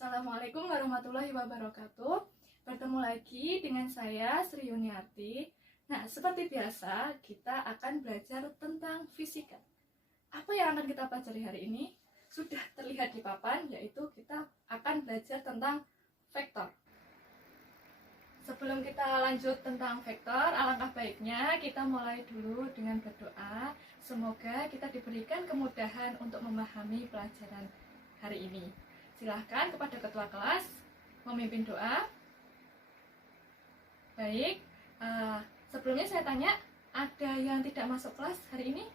Assalamualaikum warahmatullahi wabarakatuh. Bertemu lagi dengan saya Sri Yuniarti. Nah, seperti biasa kita akan belajar tentang fisika. Apa yang akan kita pelajari hari ini? Sudah terlihat di papan, yaitu kita akan belajar tentang vektor. Sebelum kita lanjut tentang vektor, alangkah baiknya kita mulai dulu dengan berdoa. Semoga kita diberikan kemudahan untuk memahami pelajaran hari ini. Silahkan kepada ketua kelas memimpin doa. Baik, sebelumnya saya tanya, ada yang tidak masuk kelas hari ini?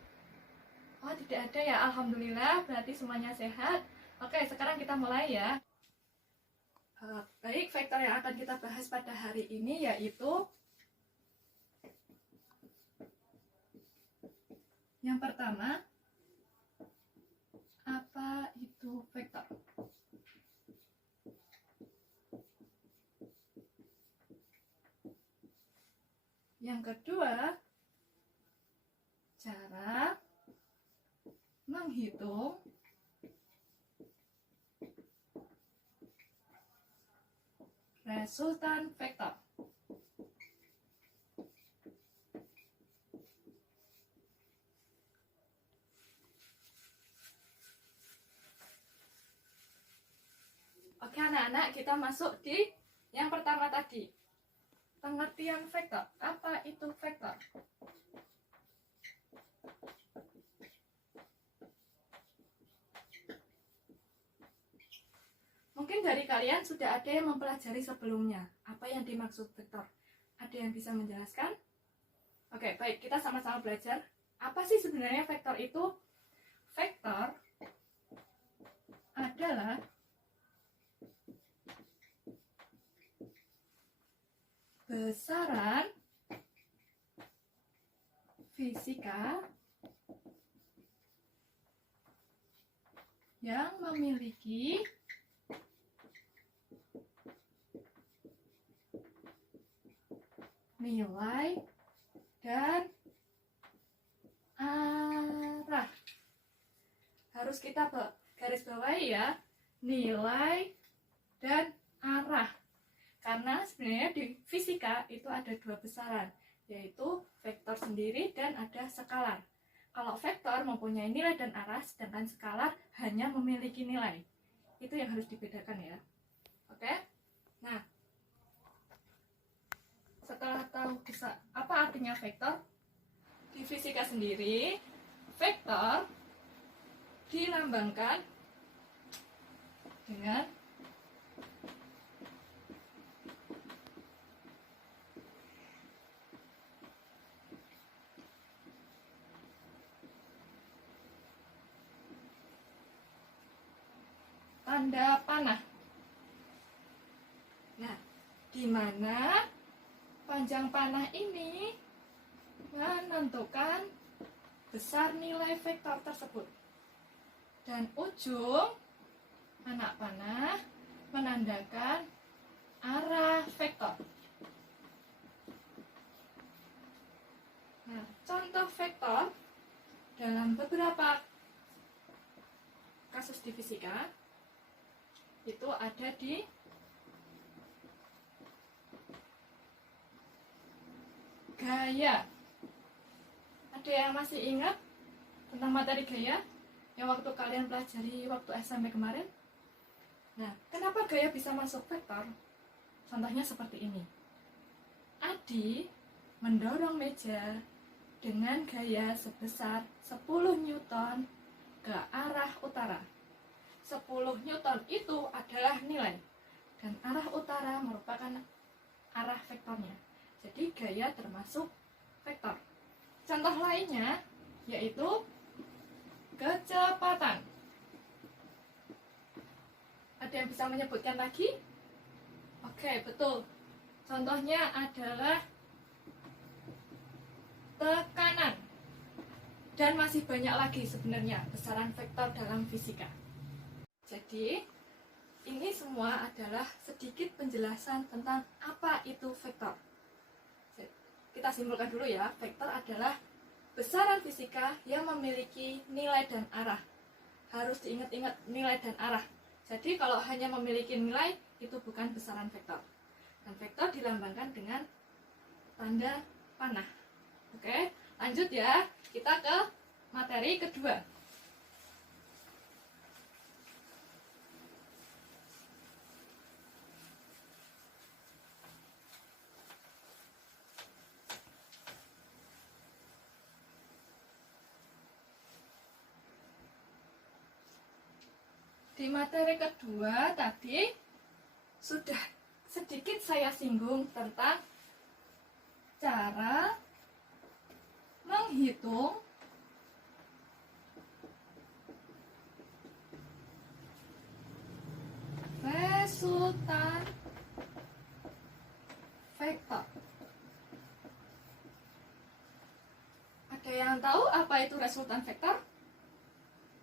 Oh, tidak ada ya, alhamdulillah, berarti semuanya sehat. Oke, sekarang kita mulai ya. Baik, vektor yang akan kita bahas pada hari ini yaitu yang pertama, apa itu vektor? Yang kedua, cara menghitung resultan vektor. Oke anak-anak, kita masuk di yang pertama tadi. Pengertian vektor. Apa itu vektor? Mungkin dari kalian sudah ada yang mempelajari sebelumnya. Apa yang dimaksud vektor? Ada yang bisa menjelaskan? Oke, baik. Kita sama-sama belajar. Apa sih sebenarnya vektor itu? Vektor adalah besaran fisika yang memiliki nilai dan arah. Harus kita garis bawahi ya, nilai dan arah. Karena sebenarnya di fisika itu ada dua besaran, yaitu vektor sendiri dan ada skalar. Kalau vektor mempunyai nilai dan arah, sedangkan skalar hanya memiliki nilai. Itu yang harus dibedakan ya. Oke? Nah, setelah tahu apa artinya vektor, di fisika sendiri, vektor dilambangkan dengan tanda panah. Nah, di mana panjang panah ini menentukan besar nilai vektor tersebut. Dan ujung anak panah menandakan arah vektor. Nah, contoh vektor dalam beberapa kasus di fisika itu ada di gaya. Ada yang masih ingat tentang materi gaya yang waktu kalian pelajari waktu SMP kemarin? Nah, kenapa gaya bisa masuk vektor? Contohnya seperti ini. Adi mendorong meja dengan gaya sebesar 10 Newton ke arah utara. 10 Newton itu adalah nilai, dan arah utara merupakan arah vektornya. Jadi gaya termasuk vektor. Contoh lainnya yaitu kecepatan. Ada yang bisa menyebutkan lagi? Oke, betul. Contohnya adalah tekanan. Dan masih banyak lagi sebenarnya besaran vektor dalam fisika. Jadi, ini semua adalah sedikit penjelasan tentang apa itu vektor. Kita simpulkan dulu ya, vektor adalah besaran fisika yang memiliki nilai dan arah. Harus diingat-ingat nilai dan arah. Jadi kalau hanya memiliki nilai, itu bukan besaran vektor. Dan vektor dilambangkan dengan tanda panah. Oke, lanjut ya. Kita ke materi kedua. Di materi kedua tadi sudah sedikit saya singgung tentang cara menghitung resultan vektor. Ada yang tahu apa itu resultan vektor?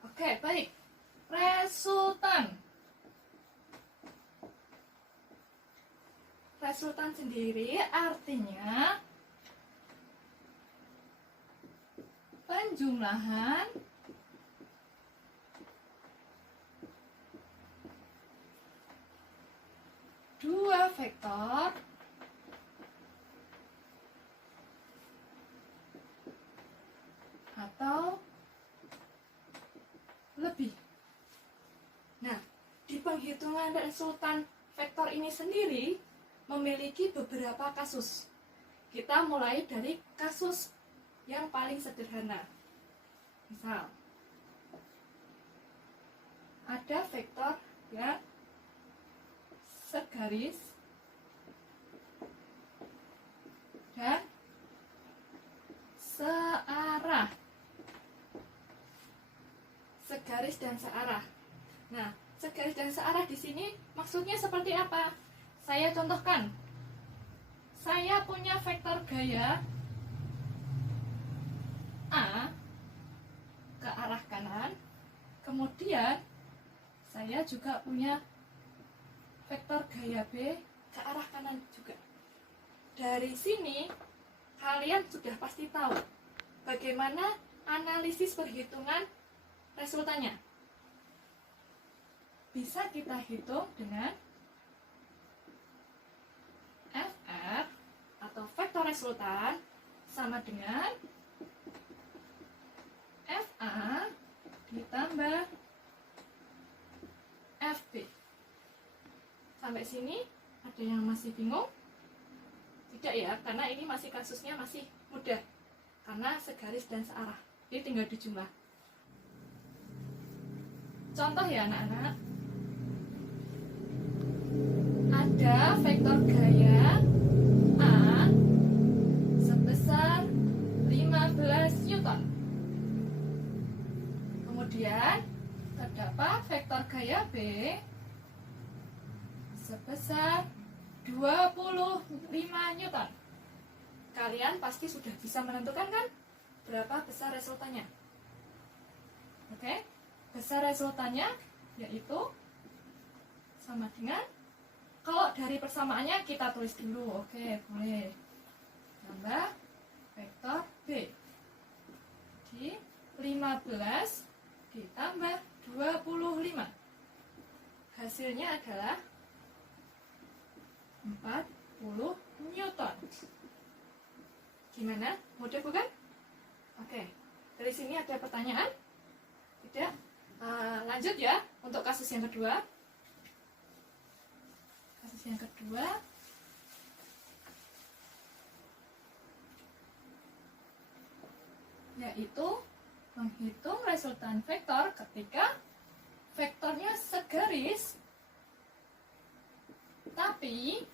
Oke, baik. Resultan. Resultan sendiri artinya penjumlahan dua vektor atau lebih. Nah, di penghitungan resultan vektor ini sendiri memiliki beberapa kasus. Kita mulai dari kasus yang paling sederhana. Misal, ada vektor yang segaris dan searah. Segaris dan searah. Nah, segaris dan searah di sini maksudnya seperti apa? Saya contohkan. Saya punya vektor gaya A ke arah kanan. Kemudian saya juga punya vektor gaya B ke arah kanan juga. Dari sini kalian sudah pasti tahu bagaimana analisis perhitungan resultannya. Bisa kita hitung dengan FR atau vektor resultan sama dengan FA ditambah FB. Sampai sini ada yang masih bingung? Tidak ya, karena ini masih kasusnya masih mudah. Karena segaris dan searah. Jadi tinggal dijumlah. Contoh ya anak-anak. Ada vektor gaya A sebesar 15 Newton. Kemudian terdapat vektor gaya B sebesar 25 Newton. Kalian pasti sudah bisa menentukan kan berapa besar resultannya? Oke, besar resultannya yaitu sama dengan, kalau dari persamaannya kita tulis dulu. Oke, boleh. Tambah vektor B di 15 ditambah 25. Hasilnya adalah 40 Newton. Gimana? Mudah bukan? Oke. Dari sini ada pertanyaan? Tidak? Lanjut ya untuk kasus yang kedua. Kasus yang kedua, yaitu menghitung resultan vektor ketika vektornya segaris tapi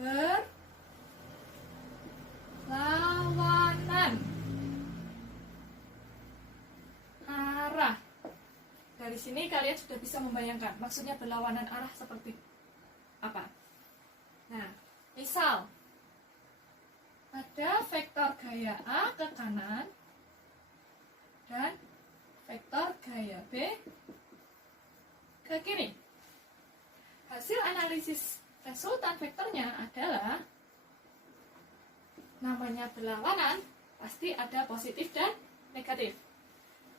berlawanan arah. Dari sini kalian sudah bisa membayangkan maksudnya berlawanan arah seperti apa. Nah, misal ada vektor gaya A ke kanan dan vektor gaya B ke kiri. Hasil analisis resultan vektornya adalah, namanya berlawanan, pasti ada positif dan negatif.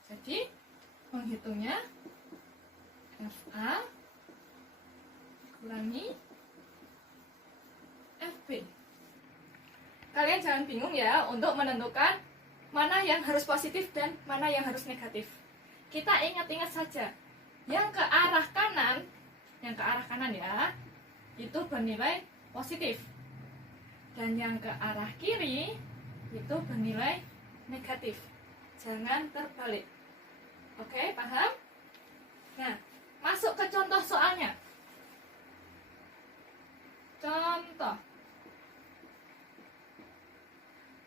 Jadi, menghitungnya FA kurangi FB. Kalian jangan bingung ya untuk menentukan mana yang harus positif dan mana yang harus negatif. Kita ingat-ingat saja, yang ke arah kanan ya, itu bernilai positif. Dan yang ke arah kiri itu bernilai negatif. Jangan terbalik. Oke, paham? Nah, masuk ke contoh soalnya. Contoh.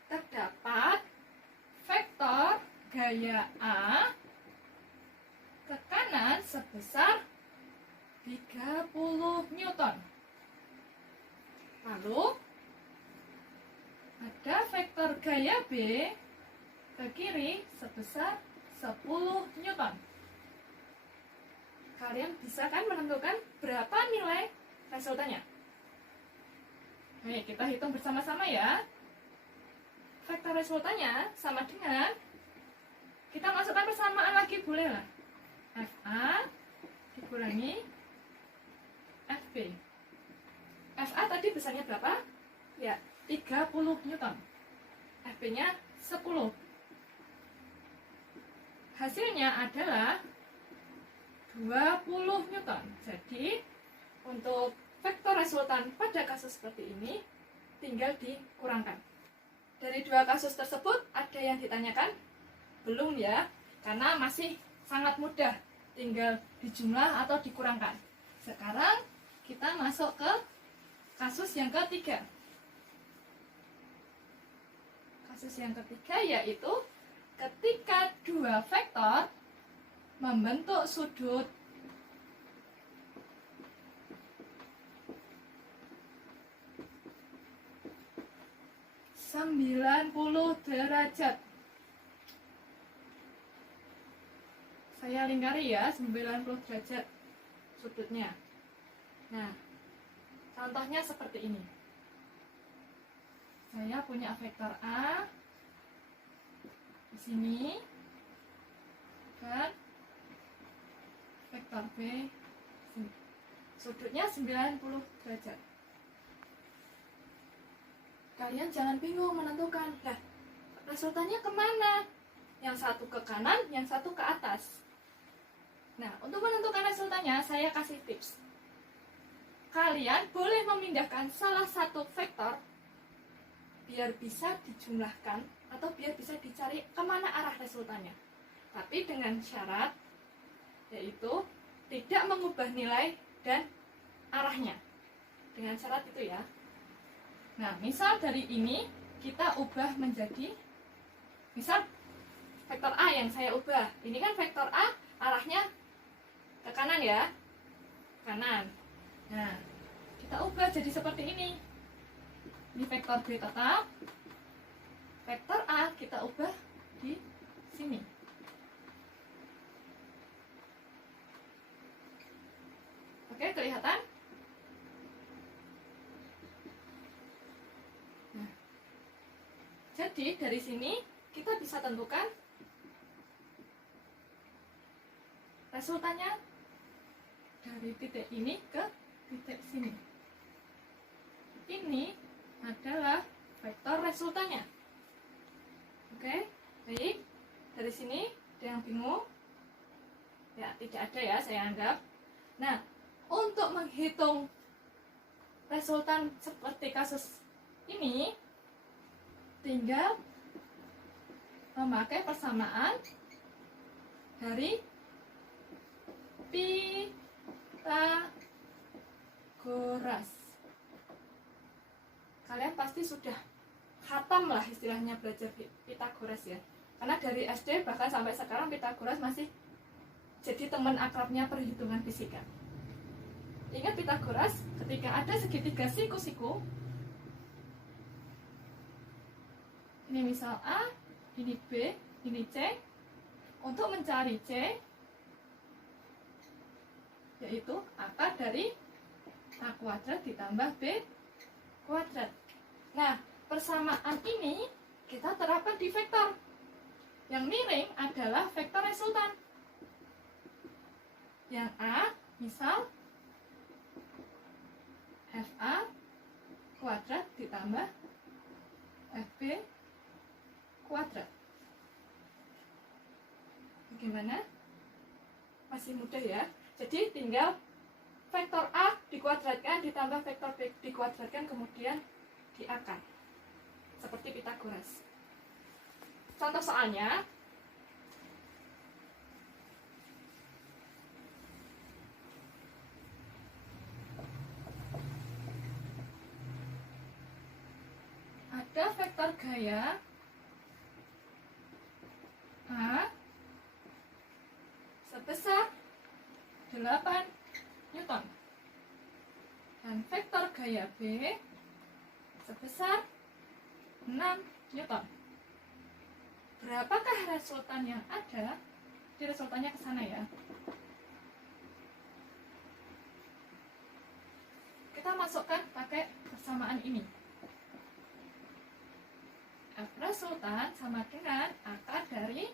Terdapat vektor gaya A tekanan sebesar 30 Newton. Lalu ada vektor gaya B ke kiri sebesar 10 Newton. Kalian bisa kan menentukan berapa nilai resultannya? Oke, kita hitung bersama-sama ya. Vektor resultannya sama dengan, kita masukkan persamaan lagi boleh lah, FA dikurangi FB. FA tadi besarnya berapa? Ya, 30 Newton. FB nya 10. Hasilnya adalah 20 Newton. Jadi untuk vektor resultan pada kasus seperti ini tinggal dikurangkan. Dari dua kasus tersebut ada yang ditanyakan? Belum ya, karena masih sangat mudah, tinggal dijumlah atau dikurangkan. Sekarang kita masuk ke kasus yang ketiga. Kasus yang ketiga yaitu ketika dua vektor membentuk sudut derajat. Saya lingkari ya, 90 derajat sudutnya. Nah, contohnya seperti ini. Saya punya vektor A di sini dan vektor B sini. Sudutnya 90 derajat. Kalian jangan bingung menentukan, nah resultannya kemana? Yang satu ke kanan, yang satu ke atas. Nah, untuk menentukan resultannya saya kasih tips. Kalian boleh memindahkan salah satu vektor biar bisa dijumlahkan atau biar bisa dicari kemana arah resultannya. Tapi dengan syarat, yaitu tidak mengubah nilai dan arahnya. Dengan syarat itu ya. Nah, misal dari ini kita ubah menjadi, misal vektor A yang saya ubah. Ini kan vektor A arahnya ke kanan ya, kanan. Nah, kita ubah jadi seperti ini. Ini vektor B tetap, vektor A kita ubah di sini. Oke, kelihatan? Nah, jadi dari sini kita bisa tentukan resultannya dari titik ini ke titik sini. Ini adalah vektor resultannya. Oke, baik. Dari sini ada yang bingung? Ya, tidak ada ya, saya anggap. Nah, untuk menghitung resultan seperti kasus ini, tinggal memakai persamaan dari Pythagoras. Kalian pasti sudah khatam lah istilahnya belajar Pythagoras ya. Karena dari SD bahkan sampai sekarang Pythagoras masih jadi teman akrabnya perhitungan fisika. Ingat Pythagoras, ketika ada segitiga siku-siku, ini misal A, ini B, ini C. Untuk mencari C, yaitu akar dari A kuadrat ditambah B kuadrat. Nah, persamaan ini kita terapkan di vektor. Yang miring adalah vektor resultan. Yang A, misal FA kuadrat ditambah FB kuadrat. Bagaimana? Masih mudah ya. Jadi tinggal vektor A dikuadratkan ditambah vektor B dikuadratkan kemudian diakar. Seperti Pitagoras. Contoh soalnya, ada vektor gaya A sebesar 8 Newton dan vektor gaya B sebesar 6 Newton. Berapakah resultan yang ada? Di resultannya ke sana ya. Kita masukkan pakai persamaan ini. F resultan sama dengan akar dari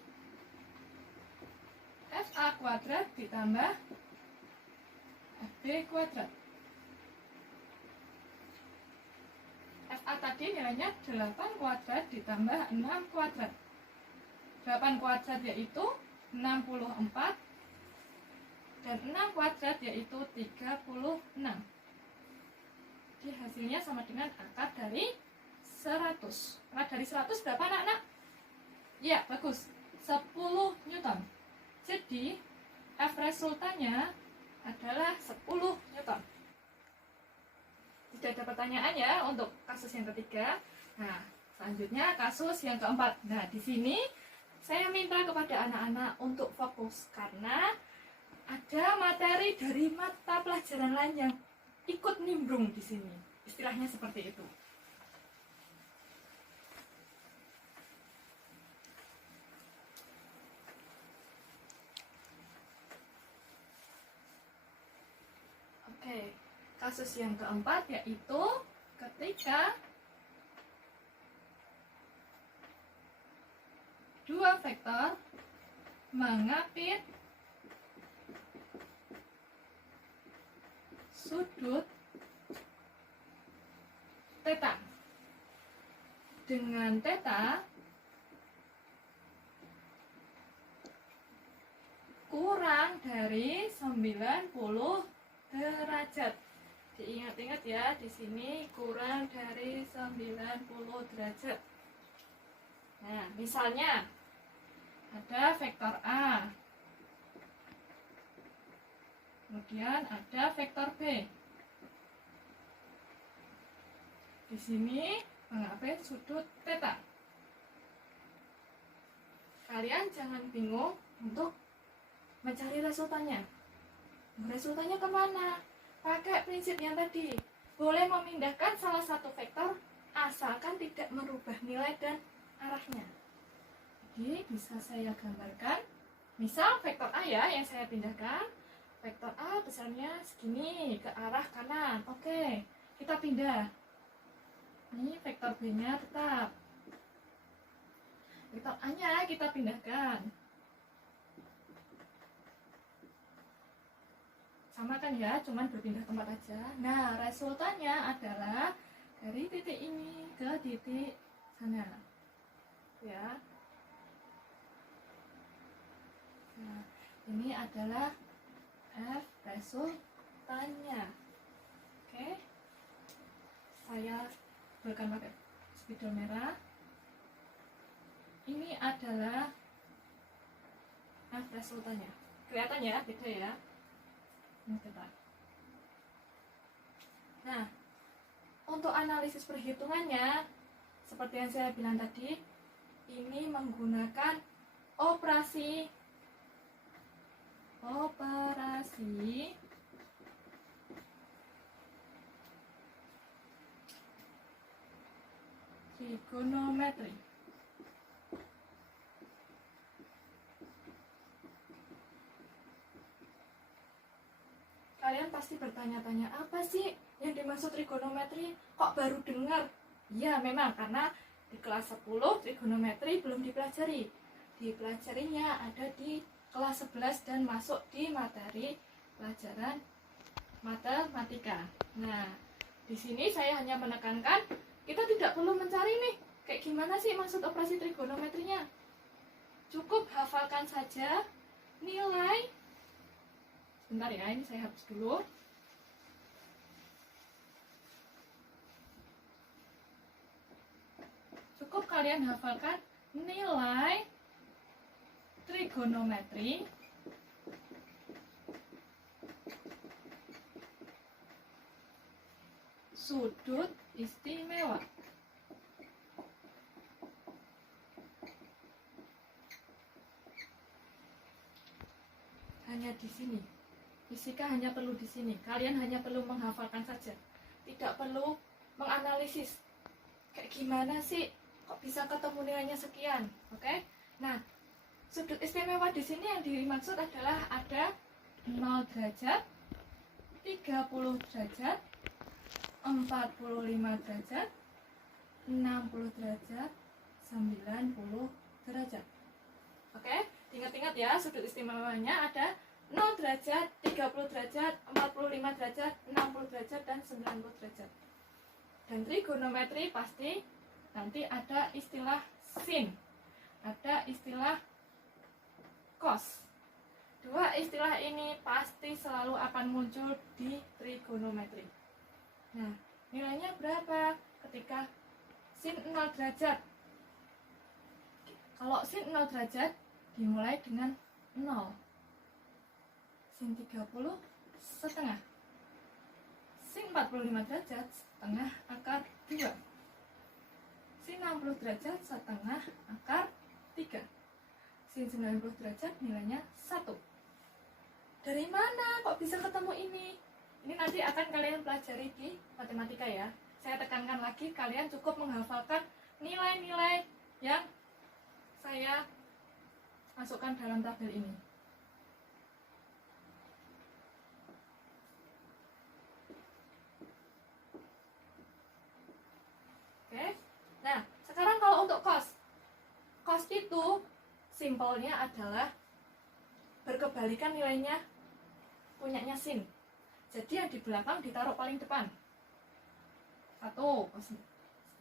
FA kuadrat ditambah FB kuadrat. FA tadi nilainya 8 kuadrat ditambah 6 kuadrat. 8 kuadrat yaitu 64 dan 6 kuadrat yaitu 36. Jadi hasilnya sama dengan akar dari 100. Akar dari 100 berapa anak-anak? Ya, bagus. 10 Newton. Jadi F resultannya adalah 10 Newton. Tidak ada pertanyaan ya untuk kasus yang ketiga. Nah, selanjutnya kasus yang keempat. Nah, di sini saya minta kepada anak-anak untuk fokus karena ada materi dari mata pelajaran lain yang ikut nimbrung di sini. Istilahnya seperti itu. Oke, kasus yang keempat yaitu ketika dua vektor mengapit sudut theta dengan theta kurang dari 90 derajat. Diingat-ingat ya, di sini kurang dari 90 derajat. Nah, misalnya ada vektor A. Kemudian ada vektor B. Di sini mengapit sudut theta. Kalian jangan bingung untuk mencari resultannya. Resultannya kemana? Pakai prinsip yang tadi. Boleh memindahkan salah satu vektor asalkan tidak merubah nilai dan arahnya. Jadi bisa saya gambarkan. Misal vektor A ya yang saya pindahkan. Vektor A besarnya segini ke arah kanan. Oke, kita pindah. Ini vektor B-nya tetap. Vektor A-nya kita pindahkan. Sama kan ya, cuman berpindah tempat aja. Nah, resultannya adalah dari titik ini ke titik sana. Ya. Nah, ini adalah F resultannya. Oke. Saya berikan pakai spidol merah. Ini adalah F resultannya. Kelihatan ya, beda ya. Nah, untuk analisis perhitungannya, seperti yang saya bilang tadi, ini menggunakan operasi trigonometri. Kalian pasti bertanya-tanya, apa sih yang dimaksud trigonometri? Kok baru dengar? Ya, memang karena di kelas 10 trigonometri belum dipelajari. Dipelajarinya ada di kelas 11 dan masuk di materi pelajaran matematika. Nah, di sini saya hanya menekankan kita tidak perlu mencari nih kayak gimana sih maksud operasi trigonometrinya. Cukup hafalkan saja nilai. Sebentar ya, ini saya hapus dulu. Cukup kalian hafalkan nilai trigonometri sudut istimewa. Hanya di sini. Fisika hanya perlu di sini. Kalian hanya perlu menghafalkan saja. Tidak perlu menganalisis. Kayak gimana sih kok bisa ketemu nilainya sekian? Oke? Nah, sudut istimewa di sini yang dimaksud adalah ada 0 derajat, 30 derajat, 45 derajat, 60 derajat, 90 derajat. Oke? Ingat-ingat ya, sudut istimewanya ada 0 derajat, 30 derajat, 45 derajat, 60 derajat, dan 90 derajat. Dan trigonometri pasti nanti ada istilah sin, ada istilah cos. Dua istilah ini pasti selalu akan muncul di trigonometri. Nah, nilainya berapa ketika sin 0 derajat? Kalau sin 0 derajat dimulai dengan 0. Sin 30 setengah. Sin 45 derajat setengah akar 2. Sin 60 derajat setengah akar 3. Sin 90 derajat nilainya 1. Dari mana kok bisa ketemu ini? Ini nanti akan kalian pelajari di matematika ya. Saya tekankan lagi, kalian cukup menghafalkan nilai-nilai yang saya masukkan dalam tabel ini. Oke. Nah, sekarang kalau untuk cos. Cos itu simpelnya adalah berkebalikan nilainya punyanya sin. Jadi yang di belakang ditaruh paling depan. 1 cos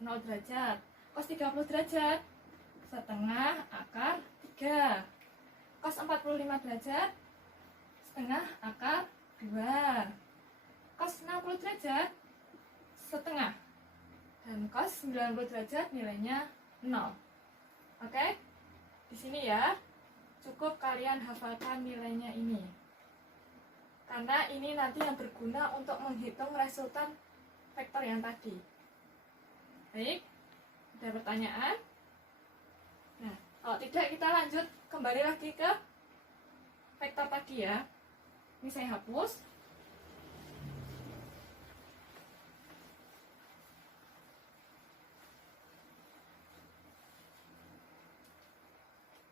0 derajat. Cos 30 derajat setengah akar 3. Cos 45 derajat setengah akar 2. Cos 60 derajat setengah. Dan cos 90 derajat nilainya 0. Oke? Di sini ya. Cukup kalian hafalkan nilainya ini. Karena ini nanti yang berguna untuk menghitung resultan vektor yang tadi. Baik? Ada pertanyaan? Nah, kalau tidak kita lanjut kembali lagi ke vektor tadi ya. Ini saya hapus.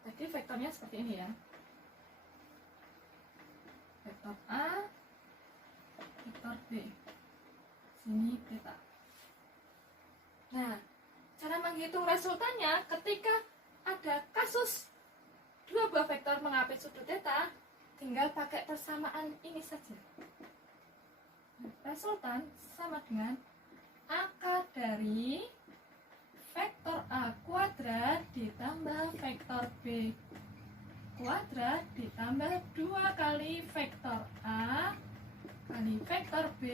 Tadi vektornya seperti ini ya. Vektor A, vektor B. Sini theta. Nah, cara menghitung resultannya ketika ada kasus dua buah vektor mengapit sudut theta, tinggal pakai persamaan ini saja. Resultan sama dengan akar dari vektor A kuadrat ditambah vektor B kuadrat ditambah 2 kali vektor A kali vektor B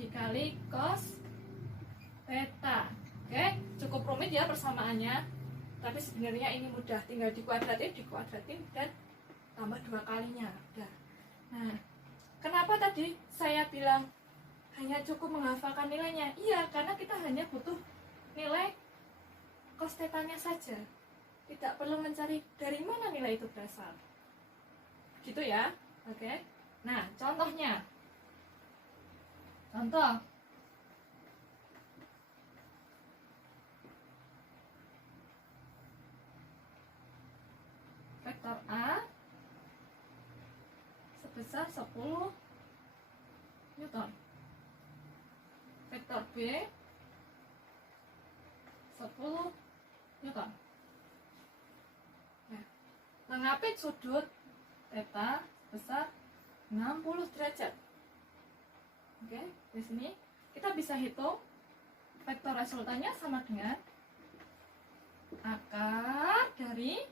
dikali cos theta. Oke, cukup rumit ya persamaannya. Tapi sebenarnya ini mudah, tinggal dikuadratin dan tambah 2 kalinya. Udah. Nah, kenapa tadi saya bilang hanya cukup menghafalkan nilainya? Iya, karena kita hanya butuh nilai cos theta-nya saja. Tidak perlu mencari dari mana nilai itu berasal. Gitu ya. Oke. Nah, contohnya. Contoh. Vektor A sebesar 10 Newton. Vektor B 10 Newton. Nah, mengapit sudut theta besar 60 derajat. Oke, di sini kita bisa hitung vektor resultannya sama dengan akar dari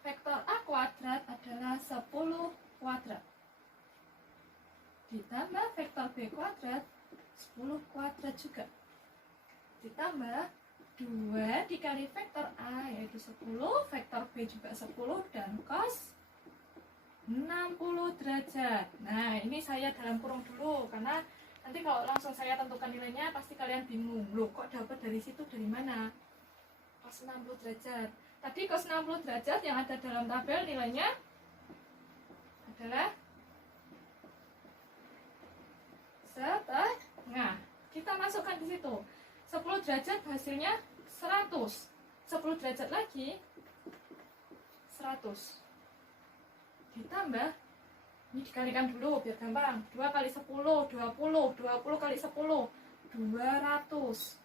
vektor A kuadrat adalah 10 kuadrat ditambah vektor B kuadrat 10 kuadrat juga ditambah 2 dikali vektor A yaitu 10, vektor B juga 10 dan cos 60 derajat. Nah, ini saya dalam kurung dulu karena nanti kalau langsung saya tentukan nilainya pasti kalian bingung. Loh, kok dapat dari situ dari mana? Cos 60 derajat. Tadi cos 60 derajat yang ada dalam tabel nilainya adalah setengah. Kita masukkan di situ. 10 derajat hasilnya 100. 10 derajat lagi 100. Ditambah, ini dikalikan dulu biar gampang. 2 kali 10, 20, 20 kali 10, 200.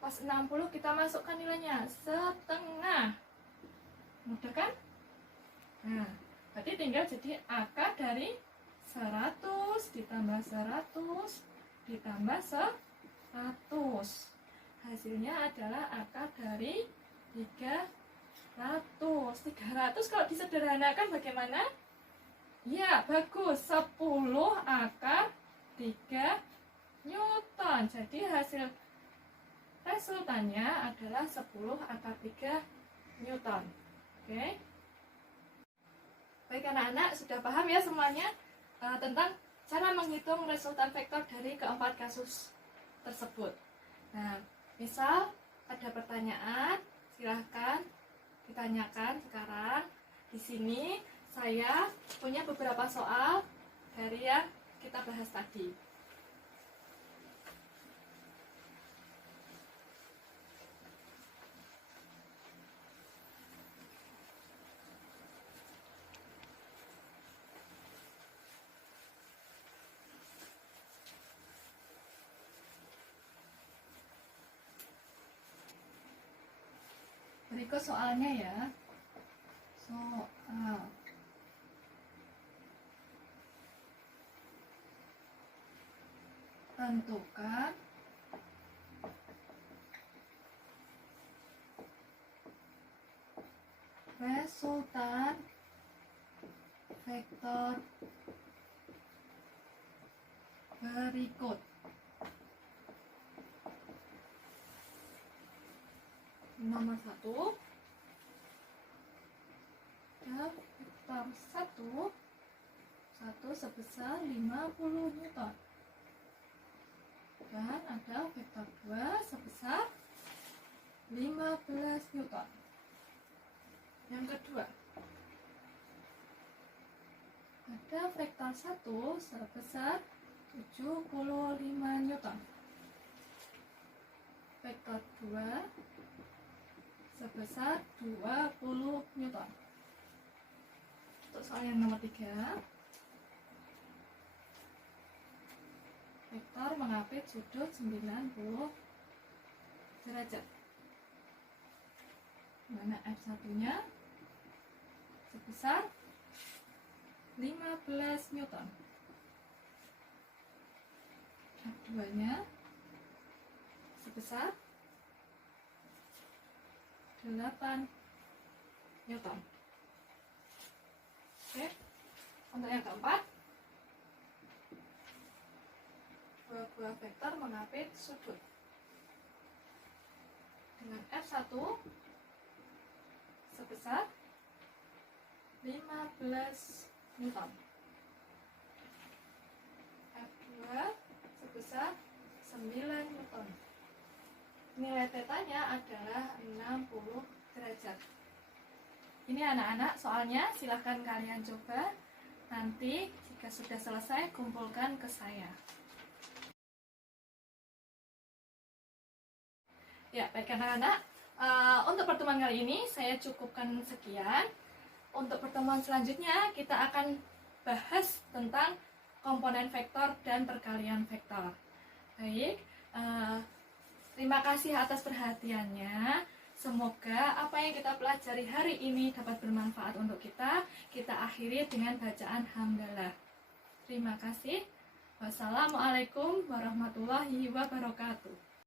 Pas 60 kita masukkan nilainya setengah. Mudah kan? Nah, berarti tinggal jadi akar dari 100 ditambah 100 ditambah 100. Hasilnya adalah akar dari 300 kalau disederhanakan bagaimana? Ya, bagus. 10 akar 3 Newton. Jadi hasil resultannya adalah 10 akar 3 Newton. Oke. Baik anak-anak, sudah paham ya semuanya tentang cara menghitung resultan vektor dari keempat kasus tersebut. Nah, misal ada pertanyaan, silahkan ditanyakan sekarang. Di sini saya punya beberapa soal dari yang kita bahas tadi. Berikut soalnya ya. Soal. Tentukan resultan vektor berikut. Nomor 1 ada vektor 1 sebesar 50 Newton dan ada vektor 2 sebesar 15 Newton. Yang kedua ada vektor 1 sebesar 75 Newton, vektor 2 sebesar 20 Newton. Untuk soal yang nomor 3, vektor mengapit sudut 90 derajat, mana F1-nya sebesar 15 Newton, F2-nya sebesar 8 Newton. Oke. Untuk yang keempat, dua buah vektor mengapit sudut dengan F1 sebesar 15 Newton, F2 sebesar 9 Newton. Nilai tetanya adalah 60 derajat. Ini anak-anak soalnya, silahkan kalian coba. Nanti jika sudah selesai, kumpulkan ke saya. Ya, baik anak-anak. Untuk pertemuan kali ini saya cukupkan sekian. Untuk pertemuan selanjutnya kita akan bahas tentang komponen vektor dan perkalian vektor. Baik. Terima kasih atas perhatiannya. Semoga apa yang kita pelajari hari ini dapat bermanfaat untuk kita. Kita akhiri dengan bacaan hamdalah. Terima kasih. Wassalamualaikum warahmatullahi wabarakatuh.